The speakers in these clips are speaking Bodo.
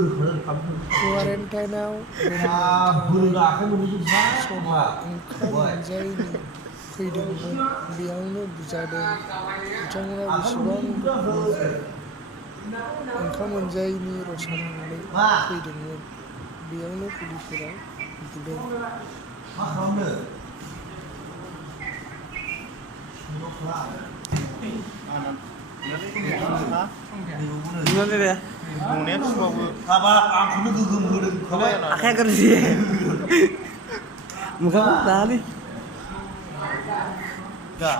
कुवारेन्टाइनाव ओंखाम मोनजायैनि फैदोंमोन बेयावनो बुजादों बिथांमोना बेसेबां ओंखाम मोनजायैनि रसा नांनानै फैदोंमोन बेयावनो पुलिसफोरा बुदों Gimana deh? Ngomongnya semua bu. Apa? Aku tuh gugum gudeg. Akhirnya kerja. Muka tadi. Gak.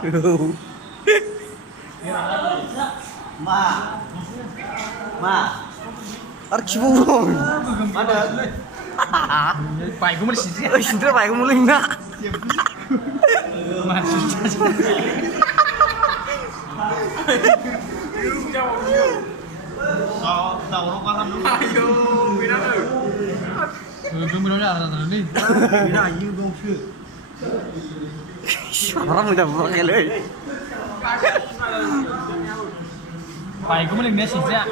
Ma. Archibong. Ada. Bài của mình xịt Ơi, xin thưa bài của Linh ạ. mà Tahu orang paham dulu. ayo beda tuh belum ada nih Beda ini dong sih. Orang udah pakai lagi. bài của mình xịt ra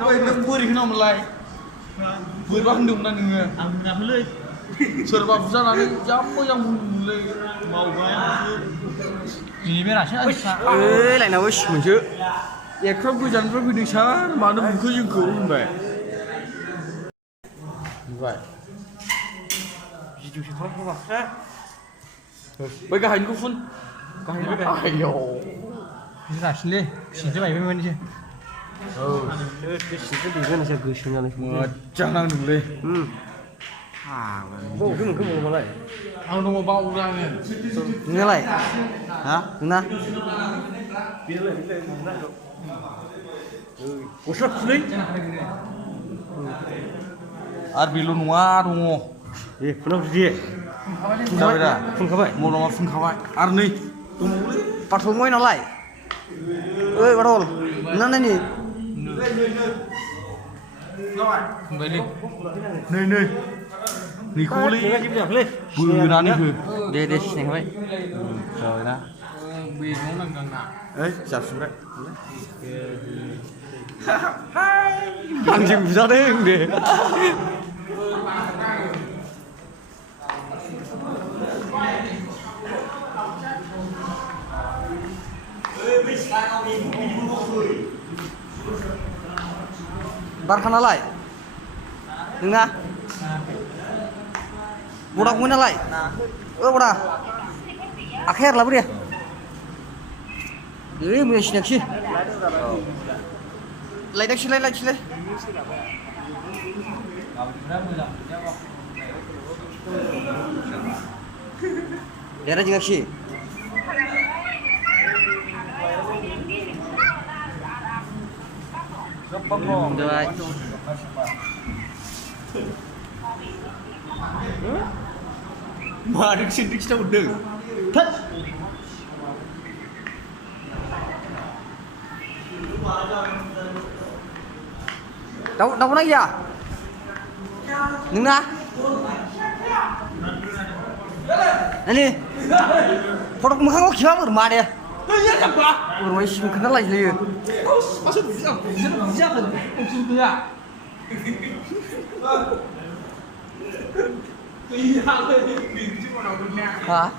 Ôi, nó vừa đi nó một lại. Vừa bắt đụng ra người. Làm lên. Sửa vào ra là dám có dòng lên màu quá. ini merah sih Ơi, lại nào ơi, mình chứ. Ya không có dần với đi xa mà nó cứ dừng cứu vậy. Vậy. Chú không có mặt. Bây cái hành của phân. Cái hành cái ai yo. merah sih deh xịt cái bài bên bên chứ Cái gì cái này sẽ gửi xuống nhà này. Mà chẳng năng đừng lên. Bộ cái một mà lại. Ăn nó mà bao ra này. Nghe lại. Hả? Nè. Có sắp lên. Ar bilun wa dungo. Ê, phân đâu gì? Sao vậy? Phân khá vậy. Một nó phân khá vậy. Ar này. Bắt xuống môi nó lại. Ơi, bắt đầu. Nó này nhỉ? vậy đi Này này. Này khu Đi lên. chụp đẹp lên. Vừa ra đi vừa. Để này vậy. Rồi đó. bị nó lần gần nào Ấy, chặt xuống đấy. Ăn chìm ra đấy để. Barkan lại. Đừng ra. Budak mana lại. Budak. Akhir lah beri. Ini punya snack sih. Lại đây xin lại. Để ra juga sih. Rồi. Mà đứng xin đâu đừng. Thất. Đâu có nói gì à? Đừng ra. Này đi. Photo cũng không có khiếu mà mà đi. Ủa mày xin khăn lại gì? Hả?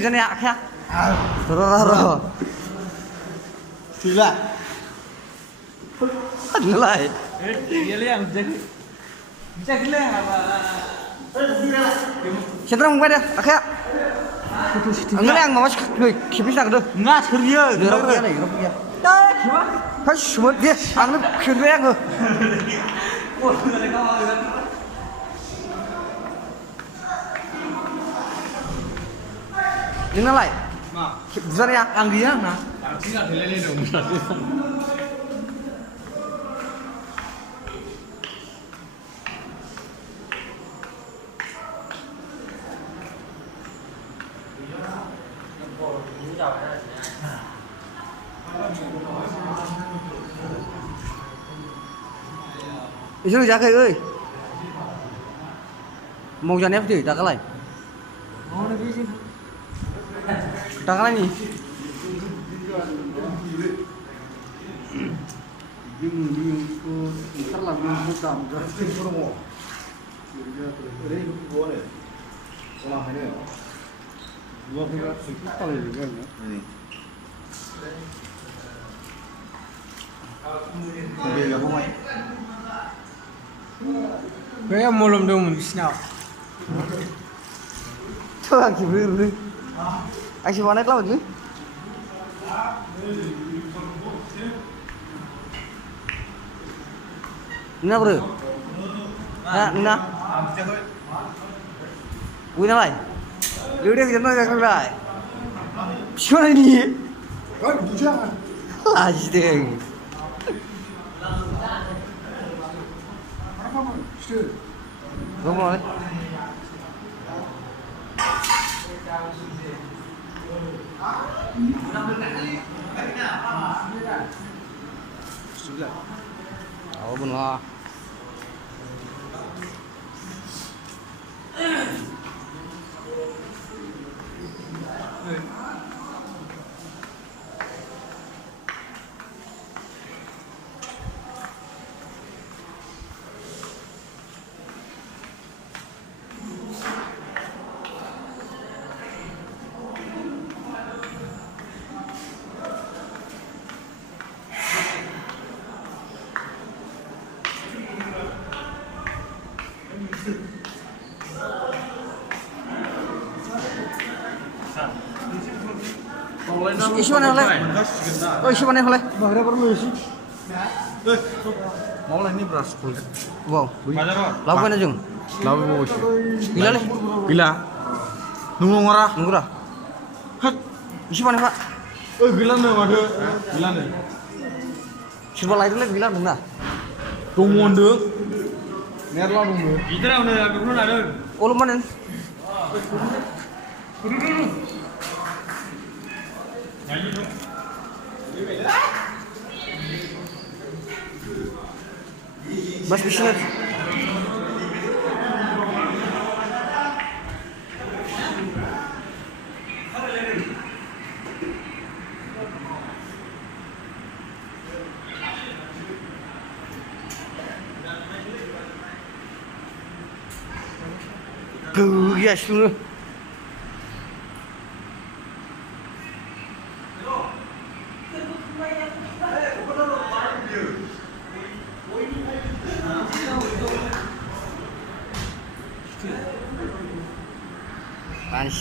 Bukan ya kya? Ro. Sila. Ano lại? dia liang jadi lah apa Siapa yang buat dia? Kya? Ang lang mà người kịp sao được? nggak serius Được rồi này, được rồi. Đấy, phải sửa đi, ăn nó chuyển về rồi. Đứng lại. Bukan ya? ang dia nah आथिं आथेलायलाय दं Isur jaga ơi. Mau jalan apa sih? Jaga lagi. Jaga lagi. Kayak malam dong di sini. Coba gimana? Asyik mana kalau tu? Nina bro? Nina? Wina lai? Lihat dia jangan jangan lai. Siapa ni? Asyik. Đúng rồi. Ủa bên lo. Isi mana oleh? Oh isi mana oleh? Bahagia perlu isi. Mau lah ini beras full. Wow. Lakukan aja. Lalu bos. Bila leh? Bila. Nunggu ngorah. Nunggu dah. Hah. Isi mana pak? Bila nih madu. Bila nih. Coba lagi dulu bila dong dah. Tunggu deh. Merlah tunggu. Itu lah udah belum ada. Oh lu mana? Mas bisnet. Ya şunu. Manis.